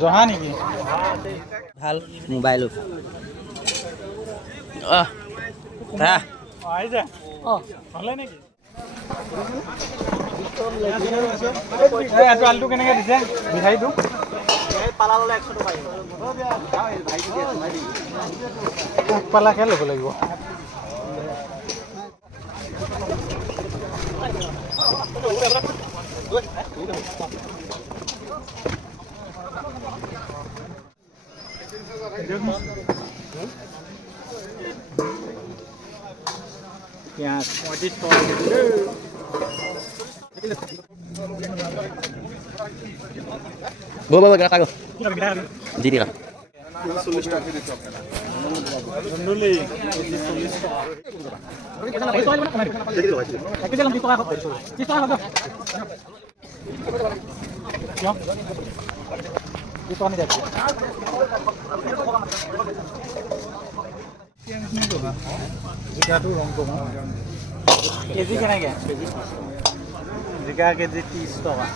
জহা নেকি ভাল মোবাইলো আহিছে ভালে নেকি এইটো আলুটো কেনেকৈ দিছে বিলাহীটো পালাকে ল'ব লাগিব পিঁয়াজ 35 টকা গো বাবা গা কাগো দি দিলা 40 টাকা ধুন্দুলি 40 টাকা জিকাটো ৰং কম কেজি কেনেকৈ জিকা কেজি 30 টকা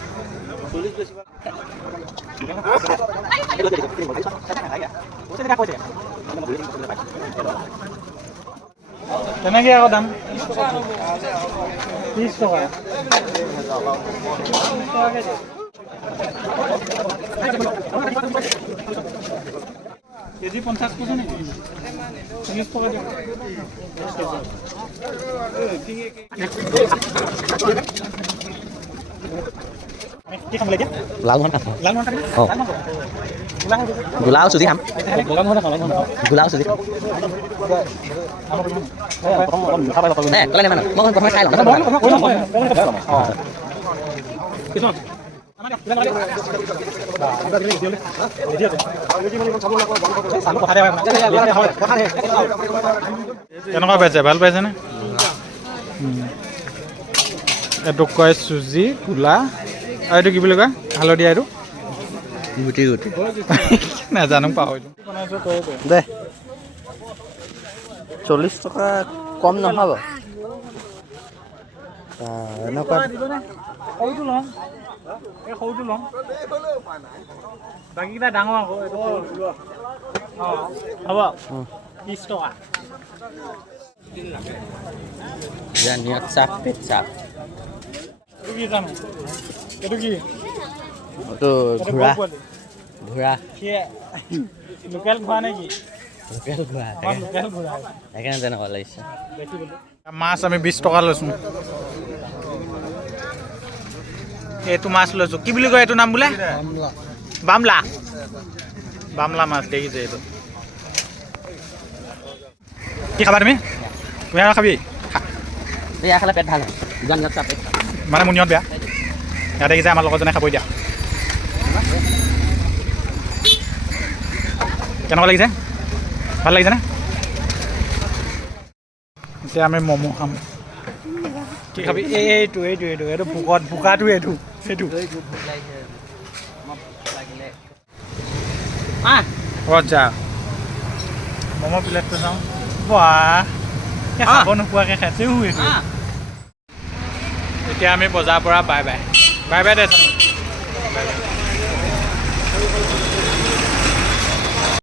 তেনেকৈ আকৌ দাম 30 টকা কেজি 50 কৈছে নেকি 40 টকা দিয়ক কি খাম লাগে লাল মন গুলাও সুজি খাম গুলাও সুজি কলে মানে মই প্ৰথমে খাই লওঁ কেনেকুৱা পাইছে ভাল পাইছেনে এইটো কয় চুজি গোলা আৰু এইটো কি বুলি কয় হালধীয়া এইটো গুটি গুটি নাজানো পাহৰিলোঁ দে 40 টকা কম নহ'ব এনেকুৱা সৰুটো লওঁ এই সৰুটো লওঁ বাকীকেইটা ডাঙৰ আকৌ এইটো হ'ব 30 টকা জানিয়াত চাপ পেট চাপ এইটো কি জানো এইটো কি এইটো ঘোঁৰা ঘোঁৰা লোকেল ঘোঁৰা নে কি লোকেল ঘোঁৰা লোকেল ঘোঁৰা সেইকাৰণে তেনেকুৱা লাগিছে মাছ আমি 20 টকা লৈছোঁ এইটো মাছ লৈছোঁ কি বুলি কয় এইটো নাম বোলে বামলা বামলা মাছ দেখিছে এইটো কি খাবা তুমি আৰু খাবি এয়া খালে পেট ভাল হয় জানিয়াত চাপ পেট মানে মুনিয়ত বেয়া ইয়াতে দেখিছে আমাৰ লগৰজনে খাবই দিয়া কেনেকুৱা লাগিছে ভাল লাগিছেনে এতিয়া আমি ম'ম' খাম কি খাবি এইটো এইটো এইটো এইটো বোকাটো এইটো সেইটো যা ম'ম' প্লেটটো চাওঁ বাহ খাব নোপোৱাকৈ খাইছেও এইটো এতিয়া আমি বজাৰৰ পৰা বাই বাই বাই বাই দেচোন